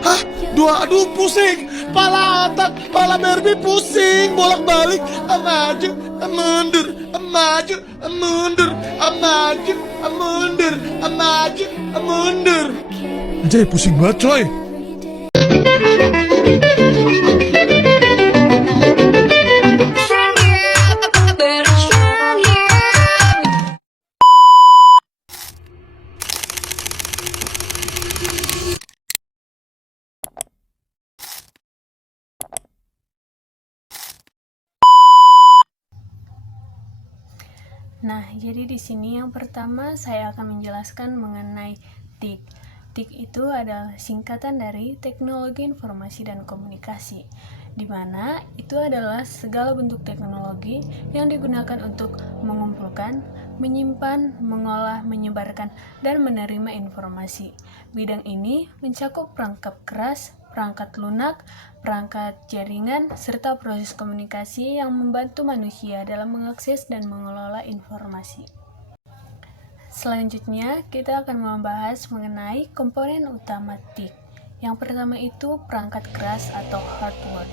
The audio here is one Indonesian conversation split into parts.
Hah? Aduh pusing. Pala otak, pala Barbie pusing. Bolak-balik. Maju, mundur. Maju, mundur. Maju, mundur. Maju, mundur. Anjay, pusing banget coy. Nah, jadi di sini yang pertama saya akan menjelaskan mengenai TIK. TIK itu adalah singkatan dari Teknologi Informasi dan Komunikasi, di mana itu adalah segala bentuk teknologi yang digunakan untuk mengumpulkan, menyimpan, mengolah, menyebarkan, dan menerima informasi. Bidang ini mencakup perangkat keras, perangkat lunak, perangkat jaringan, serta proses komunikasi yang membantu manusia dalam mengakses dan mengelola informasi. Selanjutnya, kita akan membahas mengenai komponen utama TIK. Yang pertama itu perangkat keras atau hardware,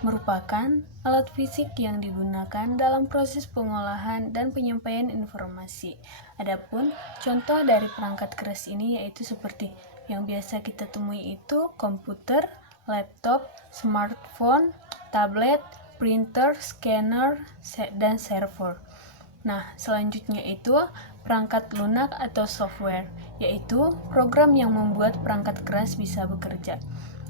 merupakan alat fisik yang digunakan dalam proses pengolahan dan penyampaian informasi. Adapun contoh dari perangkat keras ini yaitu seperti yang biasa kita temui itu komputer, laptop, smartphone, tablet, printer, scanner, dan server. Nah, selanjutnya itu perangkat lunak atau software, yaitu program yang membuat perangkat keras bisa bekerja,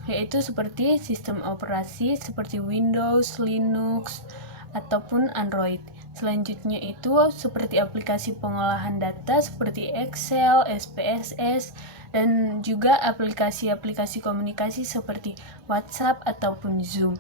yaitu seperti sistem operasi seperti Windows, Linux, ataupun Android. Selanjutnya itu seperti aplikasi pengolahan data seperti Excel, SPSS, dan juga aplikasi-aplikasi komunikasi seperti WhatsApp ataupun Zoom.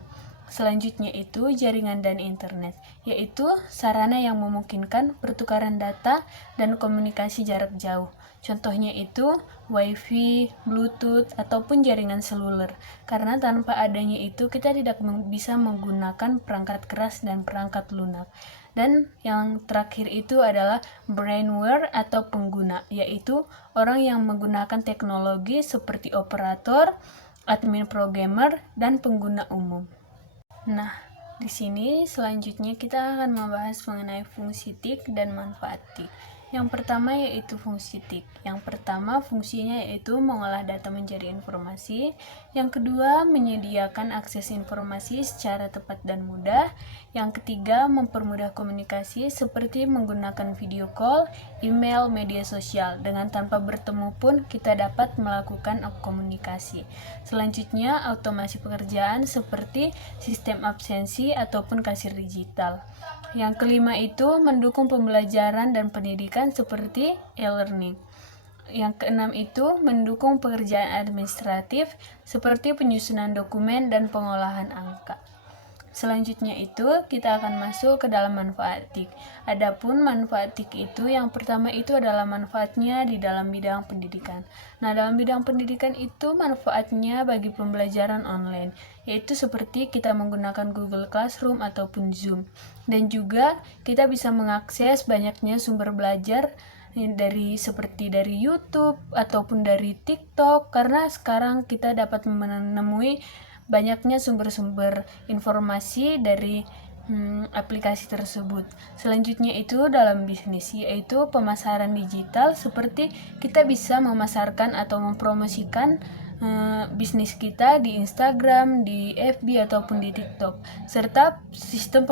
Selanjutnya itu jaringan dan internet, yaitu sarana yang memungkinkan pertukaran data dan komunikasi jarak jauh. Contohnya itu WiFi, Bluetooth, ataupun jaringan seluler. Karena tanpa adanya itu kita tidak bisa menggunakan perangkat keras dan perangkat lunak. Dan yang terakhir itu adalah brainware atau pengguna, yaitu orang yang menggunakan teknologi seperti operator, admin programmer, dan pengguna umum. Nah, di sini selanjutnya kita akan membahas mengenai fungsi TIK dan manfaat TIK. Yang pertama yaitu fungsi TIK. Yang pertama fungsinya yaitu mengolah data menjadi informasi. Yang kedua menyediakan akses informasi secara tepat dan mudah. Yang ketiga mempermudah komunikasi seperti menggunakan video call, email, media sosial. Dengan tanpa bertemu pun kita dapat melakukan komunikasi. Selanjutnya otomasi pekerjaan seperti sistem absensi ataupun kasir digital. Yang kelima itu mendukung pembelajaran dan pendidikan seperti e-learning. Yang keenam itu mendukung pekerjaan administratif seperti penyusunan dokumen dan pengolahan angka. Selanjutnya itu kita akan masuk ke dalam manfaat TIK. Adapun manfaat TIK itu yang pertama itu adalah manfaatnya di dalam bidang pendidikan. Nah, dalam bidang pendidikan itu manfaatnya bagi pembelajaran online, yaitu seperti kita menggunakan Google Classroom ataupun Zoom. Dan juga kita bisa mengakses banyaknya sumber belajar seperti dari YouTube ataupun dari TikTok, karena sekarang kita dapat menemui banyaknya sumber-sumber informasi dari aplikasi tersebut. Selanjutnya itu dalam bisnis, yaitu pemasaran digital, seperti kita bisa memasarkan atau mempromosikan bisnis kita di Instagram, di FB ataupun di TikTok, serta sistem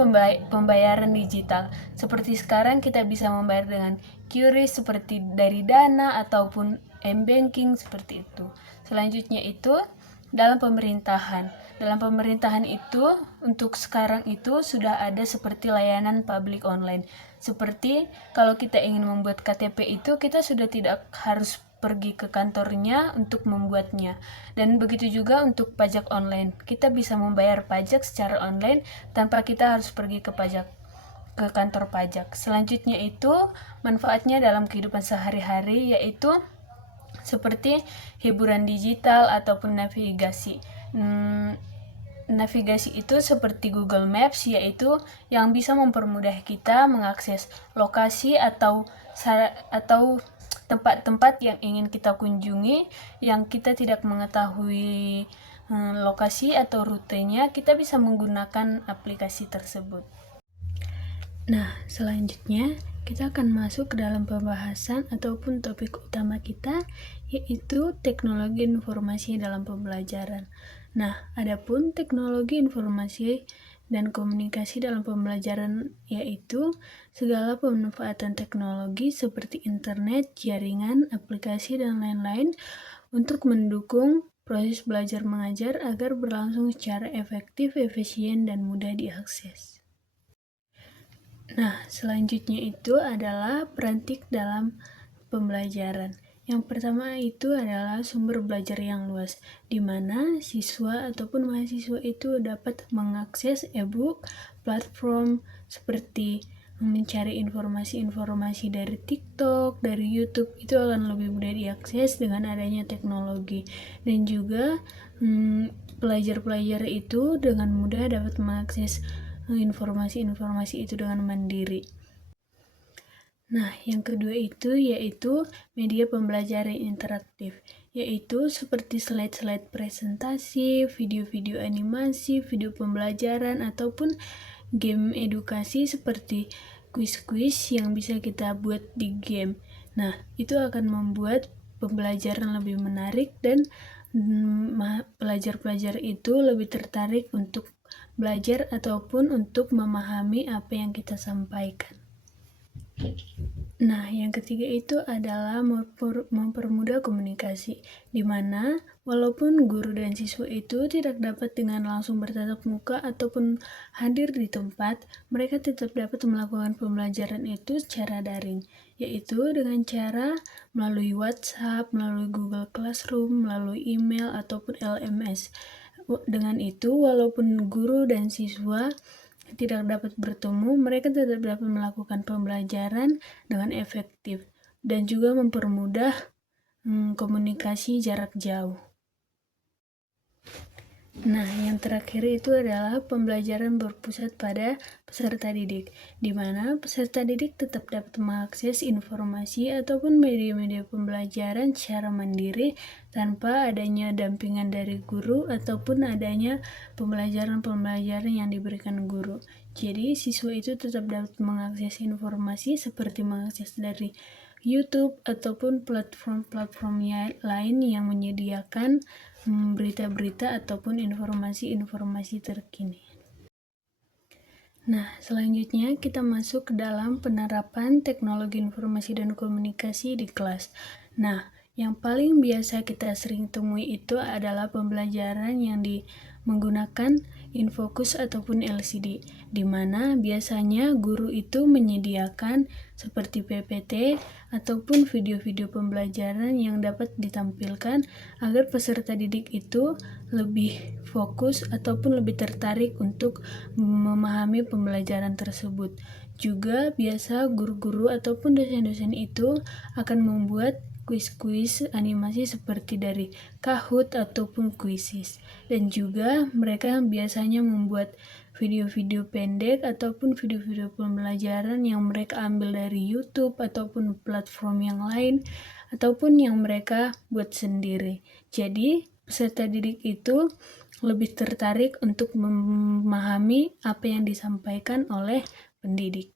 pembayaran digital. Seperti sekarang kita bisa membayar dengan QRIS seperti dari Dana ataupun M-Banking seperti itu. Selanjutnya itu dalam pemerintahan. Dalam pemerintahan itu untuk sekarang itu sudah ada seperti layanan publik online. Seperti kalau kita ingin membuat KTP itu kita sudah tidak harus pergi ke kantornya untuk membuatnya. Dan begitu juga untuk pajak online. Kita bisa membayar pajak secara online tanpa kita harus pergi ke kantor pajak. Selanjutnya itu manfaatnya dalam kehidupan sehari-hari yaitu seperti hiburan digital ataupun navigasi. Navigasi itu seperti Google Maps, yaitu yang bisa mempermudah kita mengakses lokasi atau tempat-tempat yang ingin kita kunjungi, yang kita tidak mengetahui lokasi atau rutenya, kita bisa menggunakan aplikasi tersebut. Nah, selanjutnya kita akan masuk ke dalam pembahasan ataupun topik utama kita, yaitu teknologi informasi dalam pembelajaran. Nah, adapun teknologi informasi dan komunikasi dalam pembelajaran yaitu segala pemanfaatan teknologi seperti internet, jaringan, aplikasi, dan lain-lain untuk mendukung proses belajar mengajar agar berlangsung secara efektif, efisien, dan mudah diakses. Nah, selanjutnya itu adalah perantik dalam pembelajaran. Yang pertama itu adalah sumber belajar yang luas, di mana siswa ataupun mahasiswa itu dapat mengakses e-book, platform seperti mencari informasi-informasi dari TikTok, dari YouTube, itu akan lebih mudah diakses dengan adanya teknologi. Dan juga pelajar-pelajar itu dengan mudah dapat mengakses informasi-informasi itu dengan mandiri. Nah, yang kedua itu yaitu media pembelajaran interaktif, yaitu seperti slide-slide presentasi, video-video animasi, video pembelajaran, ataupun game edukasi seperti kuis-kuis yang bisa kita buat di game. Nah, itu akan membuat pembelajaran lebih menarik dan pelajar-pelajar itu lebih tertarik untuk belajar ataupun untuk memahami apa yang kita sampaikan. Nah, yang ketiga itu adalah mempermudah komunikasi, di mana walaupun guru dan siswa itu tidak dapat dengan langsung bertatap muka ataupun hadir di tempat, mereka tetap dapat melakukan pembelajaran itu secara daring, yaitu dengan cara melalui WhatsApp, melalui Google Classroom, melalui email, ataupun LMS. Dengan itu, walaupun guru dan siswa tidak dapat bertemu, mereka tetap dapat melakukan pembelajaran dengan efektif dan juga mempermudah komunikasi jarak jauh. Nah, yang terakhir itu adalah pembelajaran berpusat pada peserta didik, di mana peserta didik tetap dapat mengakses informasi ataupun media-media pembelajaran secara mandiri tanpa adanya dampingan dari guru ataupun adanya pembelajaran-pembelajaran yang diberikan guru. Jadi, siswa itu tetap dapat mengakses informasi seperti mengakses dari YouTube ataupun platform-platform lain yang menyediakan berita-berita ataupun informasi-informasi terkini. Nah, selanjutnya kita masuk ke dalam penerapan teknologi informasi dan komunikasi di kelas. Nah, yang paling biasa kita sering temui itu adalah pembelajaran yang menggunakan infocus ataupun LCD, di mana biasanya guru itu menyediakan seperti PPT ataupun video-video pembelajaran yang dapat ditampilkan agar peserta didik itu lebih fokus ataupun lebih tertarik untuk memahami pembelajaran tersebut. Juga biasa guru-guru ataupun dosen-dosen itu akan membuat kuis-kuis animasi seperti dari Kahoot ataupun Quizizz. Dan juga mereka biasanya membuat video-video pendek ataupun video-video pembelajaran yang mereka ambil dari YouTube ataupun platform yang lain ataupun yang mereka buat sendiri. Jadi, peserta didik itu lebih tertarik untuk memahami apa yang disampaikan oleh pendidik.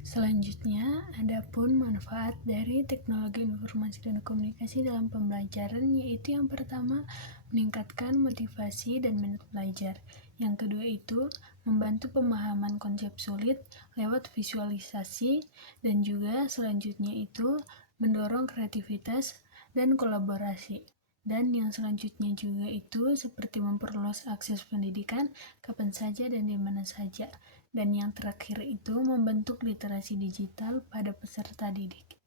Selanjutnya, adapun manfaat dari teknologi informasi dan komunikasi dalam pembelajaran, yaitu yang pertama, meningkatkan motivasi dan minat belajar. Yang kedua itu, membantu pemahaman konsep sulit lewat visualisasi, dan juga selanjutnya itu, mendorong kreativitas dan kolaborasi. Dan yang selanjutnya juga itu seperti memperluas akses pendidikan kapan saja dan di mana saja. Dan yang terakhir itu membentuk literasi digital pada peserta didik.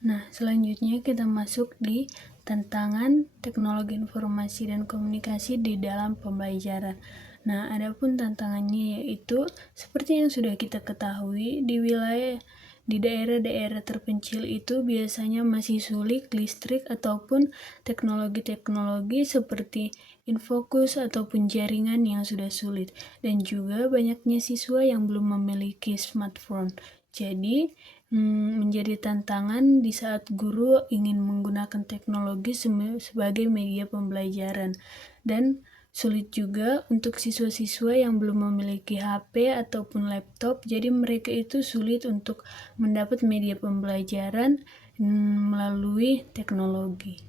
Nah, selanjutnya kita masuk di tantangan teknologi informasi dan komunikasi di dalam pembelajaran. Nah, adapun tantangannya yaitu seperti yang sudah kita ketahui di daerah-daerah terpencil itu biasanya masih sulit listrik ataupun teknologi-teknologi seperti infocus ataupun jaringan yang sudah sulit, dan juga banyaknya siswa yang belum memiliki smartphone. Jadi, menjadi tantangan di saat guru ingin menggunakan teknologi sebagai media pembelajaran, dan sulit juga untuk siswa-siswa yang belum memiliki HP ataupun laptop, jadi mereka itu sulit untuk mendapat media pembelajaran melalui teknologi.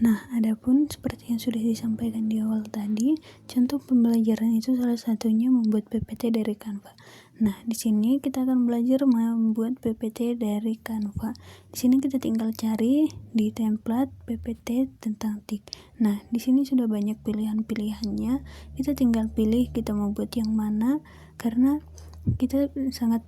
Nah, adapun seperti yang sudah disampaikan di awal tadi, contoh pembelajaran itu salah satunya membuat PPT dari Canva. Nah, di sini kita akan belajar membuat PPT dari Canva. Di sini kita tinggal cari di template PPT tentang TIK. Nah, di sini sudah banyak pilihan-pilihannya. Kita tinggal pilih kita mau buat yang mana, karena kita sangat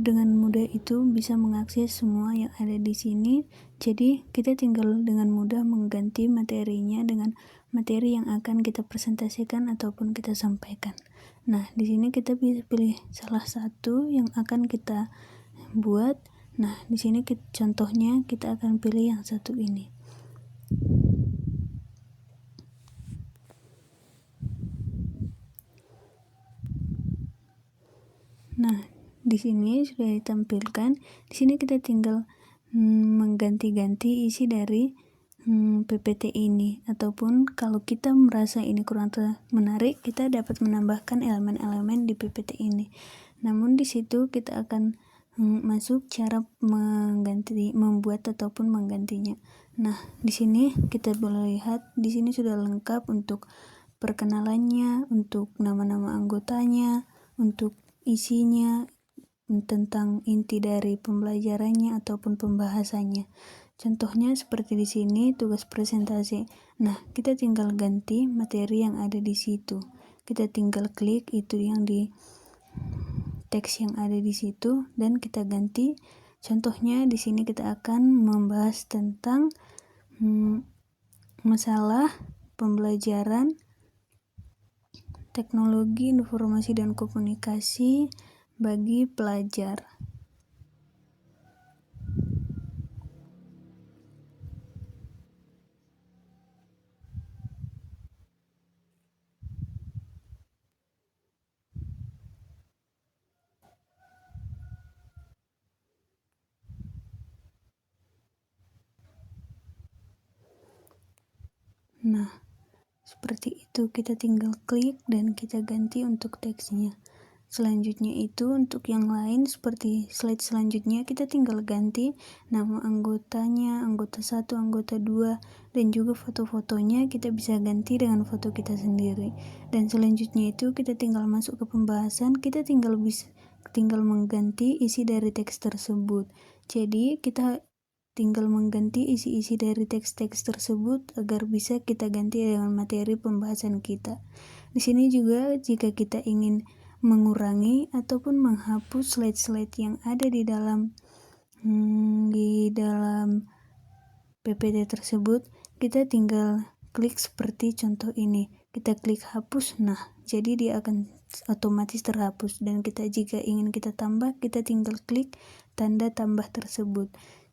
dengan mudah itu bisa mengakses semua yang ada di sini. Jadi kita tinggal dengan mudah mengganti materinya dengan materi yang akan kita presentasikan ataupun kita sampaikan. Nah, di sini kita bisa pilih salah satu yang akan kita buat. Nah, di sini contohnya kita akan pilih yang satu ini. Nah, di sini sudah ditampilkan. Di sini kita tinggal mengganti-ganti isi dari PPT ini, ataupun kalau kita merasa ini kurang menarik, kita dapat menambahkan elemen-elemen di PPT ini. Namun di situ kita akan masuk cara membuat ataupun menggantinya. Nah, di sini kita boleh lihat di sini sudah lengkap untuk perkenalannya, untuk nama-nama anggotanya, untuk isinya, tentang inti dari pembelajarannya ataupun pembahasannya. Contohnya seperti di sini tugas presentasi. Nah, kita tinggal ganti materi yang ada di situ. Kita tinggal klik itu yang di teks yang ada di situ dan kita ganti. Contohnya di sini kita akan membahas tentang masalah pembelajaran teknologi informasi dan komunikasi bagi pelajar. Nah, seperti itu, kita tinggal klik dan kita ganti untuk teksnya. Selanjutnya itu untuk yang lain seperti slide selanjutnya kita tinggal ganti nama anggotanya, anggota 1, anggota 2, dan juga foto-fotonya kita bisa ganti dengan foto kita sendiri. Dan selanjutnya itu kita tinggal masuk ke pembahasan, kita tinggal mengganti isi dari teks tersebut. Jadi kita tinggal mengganti isi-isi dari teks-teks tersebut agar bisa kita ganti dengan materi pembahasan kita. Di sini juga jika kita ingin mengurangi ataupun menghapus slide-slide yang ada di dalam PPT tersebut, kita tinggal klik seperti contoh ini. Kita klik hapus, nah jadi dia akan otomatis terhapus, dan jika ingin kita tambah, kita tinggal klik tanda tambah tersebut.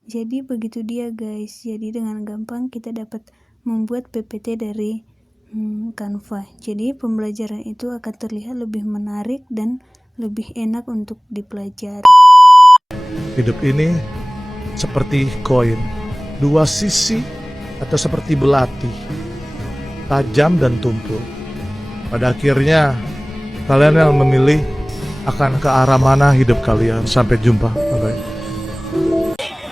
Jadi begitu dia guys, jadi dengan gampang kita dapat membuat PPT dari Canva. Jadi pembelajaran itu akan terlihat lebih menarik dan lebih enak untuk dipelajari. Hidup ini seperti koin, dua sisi atau seperti belati, tajam dan tumpul. Pada akhirnya kalian yang memilih akan ke arah mana hidup kalian. Sampai jumpa, bye-bye.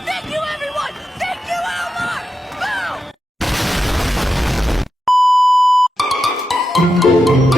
Thank you, everyone. Thank you, Elmar. Boom.